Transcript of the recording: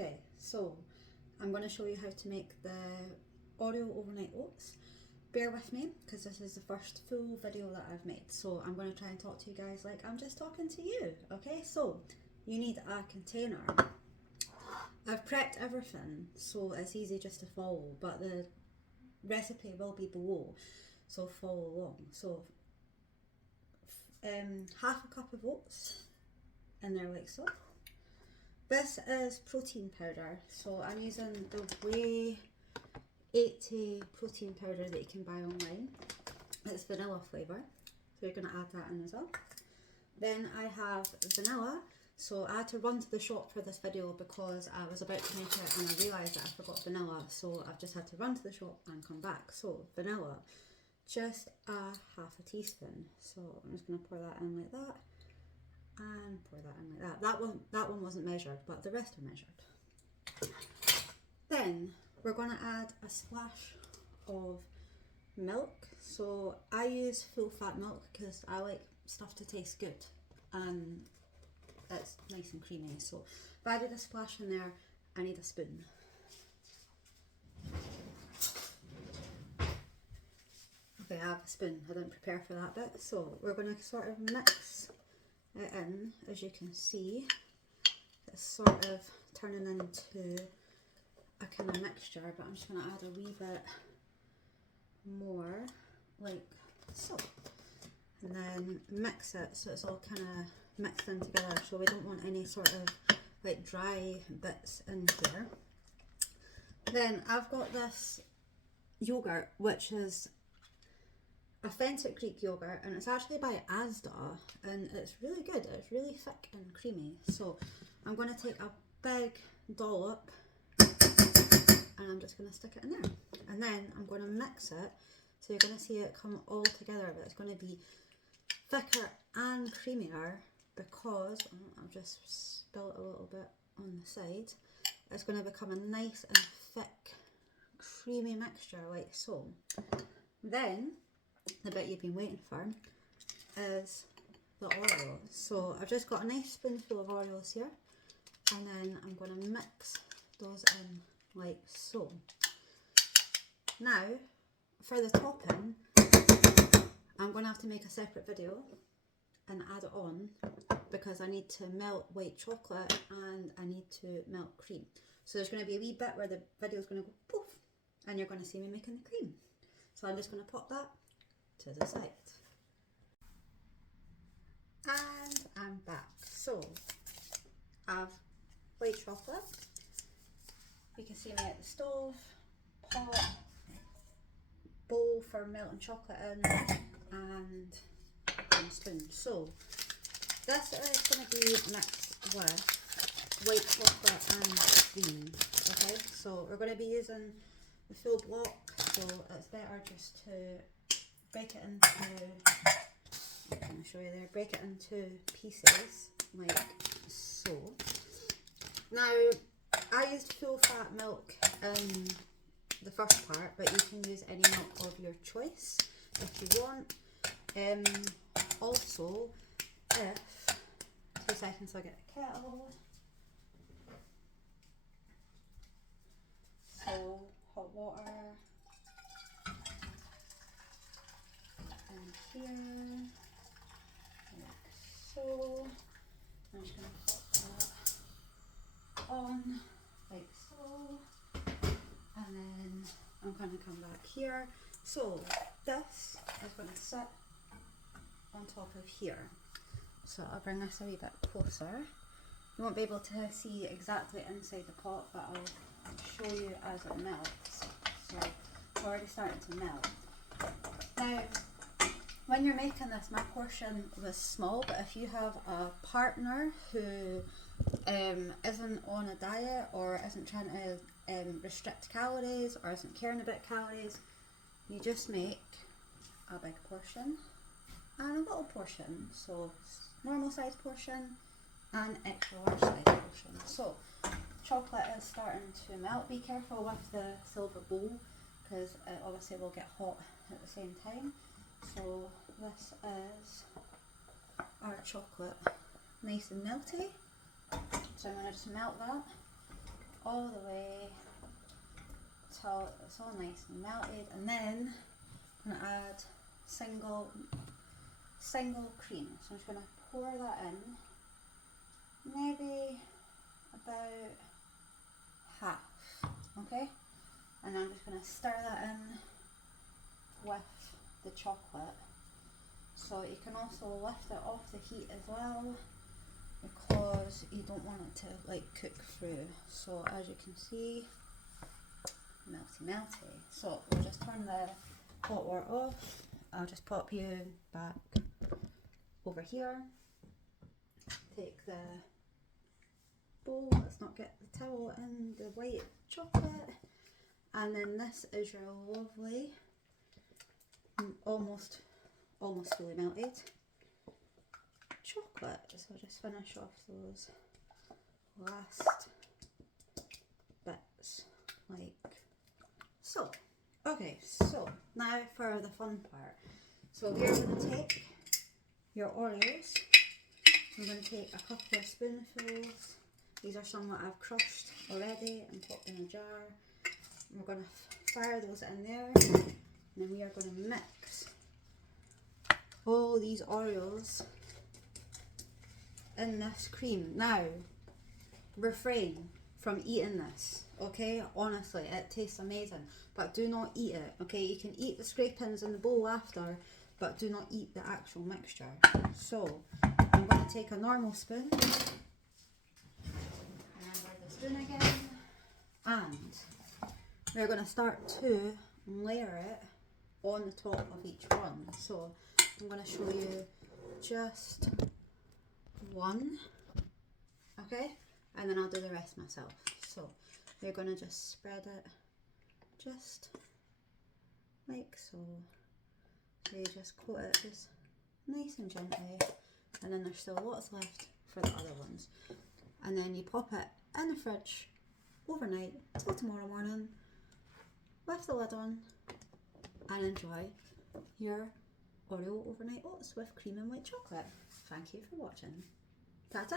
Okay, so I'm going to show you how to make the Oreo overnight oats. Bear with me because this is the first full video that I've made, so I'm going to try and talk to you guys like I'm just talking to you. Okay, so you need a container. I've prepped everything so it's easy just to follow, but the recipe will be below, so follow along. So half a cup of oats in there like so. This is protein powder, so I'm using the Whey 80 protein powder that you can buy online. It's vanilla flavour, so you're going to add that in as well. Then I have vanilla, so I had to run to the shop for this video because I was about to make it and I realised that I forgot vanilla, so I've just had to run to the shop and come back. So vanilla, just a half a teaspoon. So I'm just going to pour that in like that. And pour that in like that. That one wasn't measured, but the rest are measured. Then we're going to add a splash of milk. So I use full fat milk because I like stuff to taste good and it's nice and creamy. So if I added a splash in there, I need a spoon. Okay, I have a spoon. I didn't prepare for that bit. So we're going to sort of mix it in. As you can see, it's sort of turning into a kind of mixture, but I'm just going to add a wee bit more like so, and then mix it so it's all kind of mixed in together, so we don't want any sort of like dry bits in here. Then I've got this yogurt, which is authentic Greek yogurt, and it's actually by Asda, and it's really good. It's really thick and creamy. So I'm going to take a big dollop and I'm just going to stick it in there, and then I'm going to mix it so you're going to see it come all together, but it's going to be thicker and creamier because I've just spilled a little bit on the side. It's going to become a nice and thick creamy mixture like so. Then the bit you've been waiting for is the Oreos. So I've just got a nice spoonful of Oreos here, and then I'm going to mix those in like so. Now for the topping, I'm going to have to make a separate video and add it on because I need to melt white chocolate and I need to melt cream. So there's going to be a wee bit where the video is going to go poof and you're going to see me making the cream. So I'm just going to pop that to the side. And I'm back. So I've white chocolate. You can see me at the stove, pot, bowl for melting chocolate in, and a spoon. So this is going to be mixed with white chocolate and cream. Okay, so we're going to be using the full block, so it's better just to break it into, I'm going to show you there, break it into pieces like so. Now I used full fat milk in the first part, but you can use any milk of your choice if you want. Also, if 2 seconds, I'll get the kettle. So hot water in here, like so. I'm just going to put that on like so, and then I'm going to come back here. So this is going to sit on top of here. So I'll bring this a wee bit closer. You won't be able to see exactly inside the pot, but I'll show you as it melts. So it's already starting to melt. Now, when you're making this, my portion was small, but if you have a partner who isn't on a diet or isn't trying to restrict calories or isn't caring about calories, you just make a big portion and a little portion. So normal size portion and extra large size portion. So chocolate is starting to melt. Be careful with the silver bowl because it obviously will get hot at the same time. So this is our chocolate, nice and melty. So I'm going to just melt that all the way till it's all nice and melted, and then I'm going to add single cream. So I'm just going to pour that in, maybe about half, okay? And I'm just going to stir that in with the chocolate. So you can also lift it off the heat as well, because you don't want it to like cook through. So as you can see, melty. So we'll just turn the hot water off. I'll just pop you back over here. Take the bowl, let's not get the towel in the white chocolate. And then this is your lovely, almost fully melted chocolate. So I'll just finish off those last bits like so. Okay, so now for the fun part. So we're going to take your Oreos. I'm going to take a couple of spoonfuls. These are some that I've crushed already and popped in a jar. We're going to fire those in there, and then we are going to mix all these Oreos in this cream. Now, refrain from eating this, okay? Honestly, it tastes amazing, but do not eat it, okay? You can eat the scrapings in the bowl after, but do not eat the actual mixture. So, I'm going to take a normal spoon, and over the spoon again, and we're going to start to layer it on the top of each one. So I'm going to show you just one, okay, and then I'll do the rest myself. So we're going to just spread it just like so. So you just coat it just nice and gently, and then there's still lots left for the other ones, and then you pop it in the fridge overnight till tomorrow morning with the lid on, and enjoy your Oreo overnight oats with cream and white chocolate. Thank you for watching. Ta-ta!